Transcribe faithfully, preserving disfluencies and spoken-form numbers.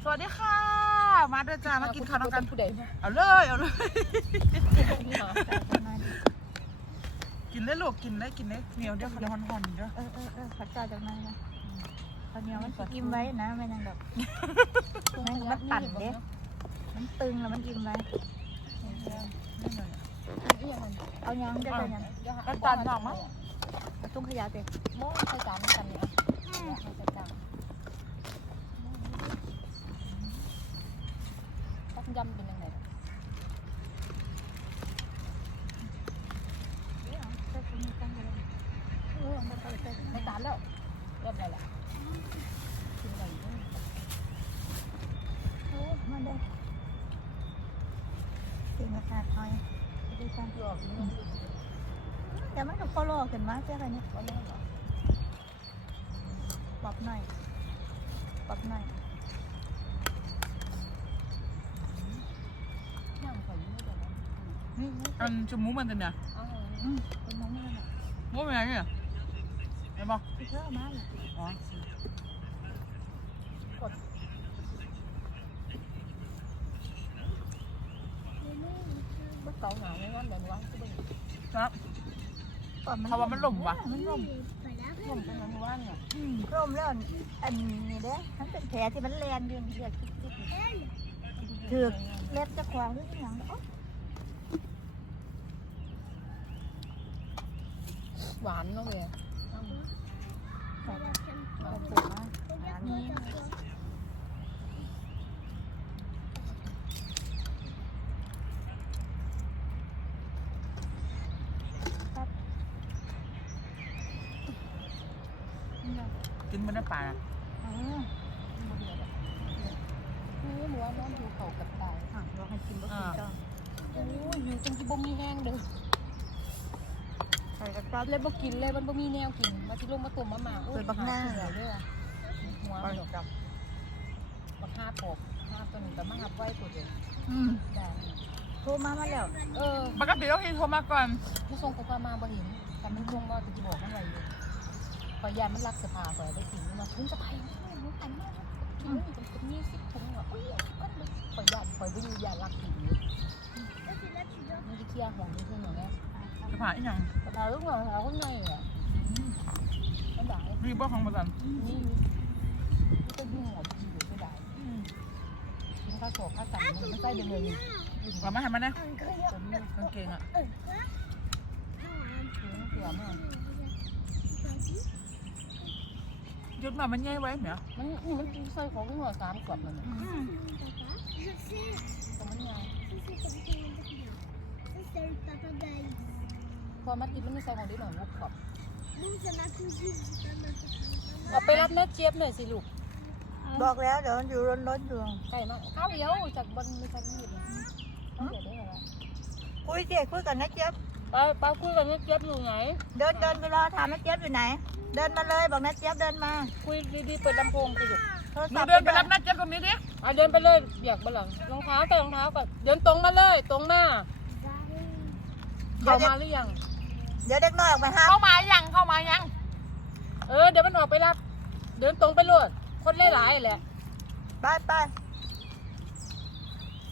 วัสดีค่ะมาด้วยจ้ามากินข้าวกันผู้ใดเอาเลยเอาเลยกินได้ลูกกินได้กินได้เหนียวเดี๋ยวเขาจะห่อนๆเด้อเออเออเออขัดใจจากนั้นนะตอนนี้มันอิ่มไว้นะไม่ยังแบบไม่มันปั่นเด้มันตึงแล้วมันอิ่มไว้เอายังจะเป็นยังก็จานดอกมั้งตุ้งขยะเด็กโม่ใส่จานนี่กันเนี่ยใส่จานต้มยำเป็นยังไงในจานแล้วเรียบร้อยแล้วกินอะไรอยู่โอ้มาเด้สิ่งอากาศหอยดูกันหลอกนี่แต่มันก็โคโลขึ้นมาเจ้ากันเนี่ยก็ไม่หรอกปรับหน่อยปรับหน่อยย่างไข่ไม่ได้แล้วนี่อันจมูกมันเป็นเนี่ยอ้าวอืมเป็นน้องมันอ่ะมูเป็นไงเนี่ยเห็นปะเยอะมากเลยอ๋อ bất cậu nào nghe ngắm đèn quá chứ bây ครับก่อนมันเขาว่ามันหล่มวะมันล่ม giờ không có ngắm quá nè อืมร่มแล้วอันนี้เด้มันเป็นแผลที่มันแลนเดือนเดือนถือเล็บจะควางหรืออย่างเนาะหวานnó kìa เราปวดมากอันนี้ครับกินมันได้ปลาอ๋อ Ủa, mua nó thu khẩu cặp tài อ่ะเราให้กินบ่กินก็ Ủa, dù trong cái bông mi hang được ใส่กระจับ Lên bông kín, lên bông mi neo kín Mà thì luôn bắt tùm mà mà Rồi bạc na rồi đấy à Hóa ปลา được จับ Bạc ha bột Ha tuần tấm mà hạt quay của được อืม Đã โทรมามาแล้ว Ờ ปกติต้องให้โทรมาก่อน nó xong có qua ma bao hiểm Cảm ơn luôn bao thì chỉ bỏ nó vậy Khỏi dàn mất lắc sập hà khỏi đấy kín Nhưng mà cũng sập hay nó thành nó Kín nó cũng cũng như xích cũng là Ôi, cất được Khỏi dàn, khỏi bây giờ dàn lắc kín Nó đi kia hồng như thế nào nghe จะผ่าอีกอย่าง Cái thằng lúc nào thằng hôm nay à Cái đại รีบบอกของประจันนี่ก็ยุ่งหมดอยู่ไม่ได้กินข้าวสวยข้าวสั่งมันไม่ใช่เดือนเลยเราไม่ให้มันนะจนกางเกงอ่ะเสียมากยุดมามันแย่ไว้เนี่ยมันนี่มันใส่ของหัวสามขวดมันอืมแต่มันยาวพอมัดกินมันไม่ใส่ของดีหน่อยมุกขอบเอาไปรับเนื้อเจี๊ยบหน่อยสิลูกบอกแล้วเดี๋ยวมันอยู่ร้อนๆอยู่ไก่มาข้าวเดียวจากบนไม่ใช่หมดเลยเดี๋ยวได้อะไรคุยเจ๊คุยกับน้าเจี๊ยบไปไปคุยกับเนื้อเจี๊ยบอยู่ไหนเดินเดินไปรอถามน้าเจี๊ยบอยู่ไหน เดินมาเลยบอกน้าเจี๊ยบเดินมาคุยดีๆเปิดลำโพงสิลูกโทรหนูศัพท์เดินไปรับนัดเจ๊ตรงนี้ดิอ่ะเดินไปเลยอยากไปหลังรองเท้าใส่รองเท้าก่อนเดินตรงมาเลยตรงมาเข้ามาหรือยังเดี๋ยวเด็กน้อยออกไปห้ามเข้ามายังเข้ามายังเออเดี๋ยวมันออกไปรับ เดินตรงไปเลยคนหลายๆแหละไปไป